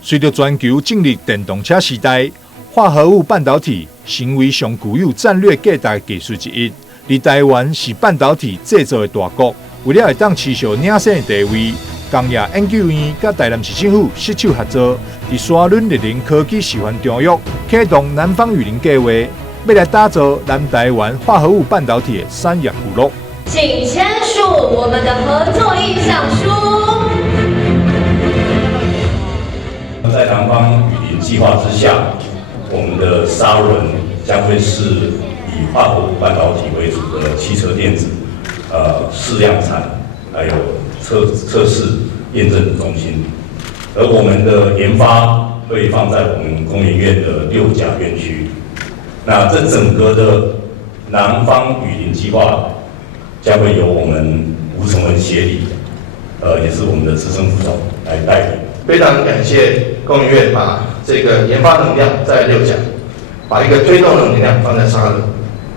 随着全球进入电动车时代，化合物半导体成为上具有战略价值的技术之一。而台湾是半导体制造的大国，为了会当持续领先的地位，工业研究院甲台南市政府携手合作，伫沙仑立林科技示范中心启动南方雨林计划，要来打造南台湾化合物半导体的产业聚落。请签署我们的合作意向书。在南方雨林计划之下，我们的沙仑将会是以化合物半导体为主的汽车电子试量产，还有测试验证中心。而我们的研发会放在我们工研院的6甲院区。那这整个的南方雨林计划将会由我们吴承文协理，也是我们的资深副总来带领。非常感谢工研院把这个研发能量在6甲，把一个推动能量放在沙仑，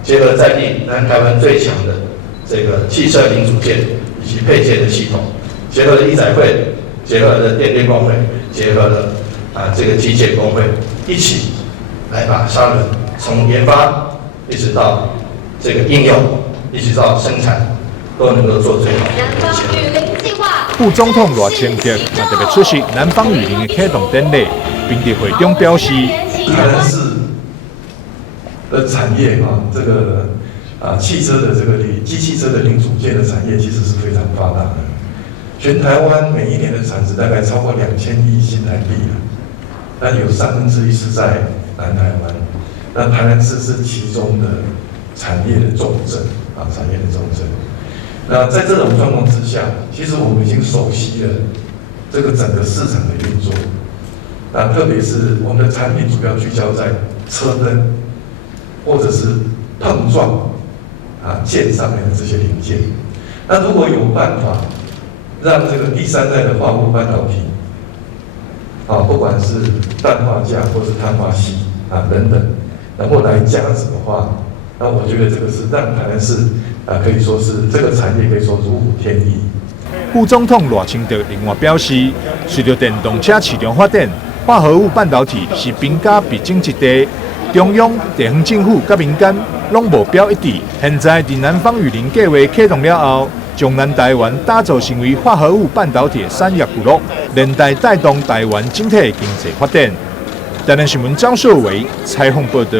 结合在地南台湾最强的这个汽车零组件以及配件的系统，结合了医载会，结合了电力工会，结合了这个机械工会，一起来把沙仑从研发一直到这个应用，一直到生产，都能够做最好。南方雨林计划。副总统赖清德也特别出席南方雨林的启动典礼，并在会中表示：台南市的产业这个汽车的这个机汽车的零组件的产业其实是非常发达的。全台湾每一年的产值大概超过2000亿新台币那有1/3是在南台湾，那台南市是其中的产业的重镇产业的重镇。那在这种状况之下，其实我们已经熟悉了这个整个市场的运作。那特别是我们的产品主要聚焦在车灯或者是碰撞件上面的这些零件。那如果有办法让这个第3代的化合物半导体不管是氮化镓或是碳化硒等等，能够来加值的话，那我觉得这个是让台南市可以说是这个产业可以说如虎添翼。副总统赖清德另外表示，随着电动车市场发展，化合物半导体是兵家必争之地。中央、地方政府甲民间拢目标一致。现在伫南方雨林计划启动了后，将南台湾打造成为化合物半导体的产业聚落，连带动台湾整体的经济发展。台南新闻张硕维采访报道。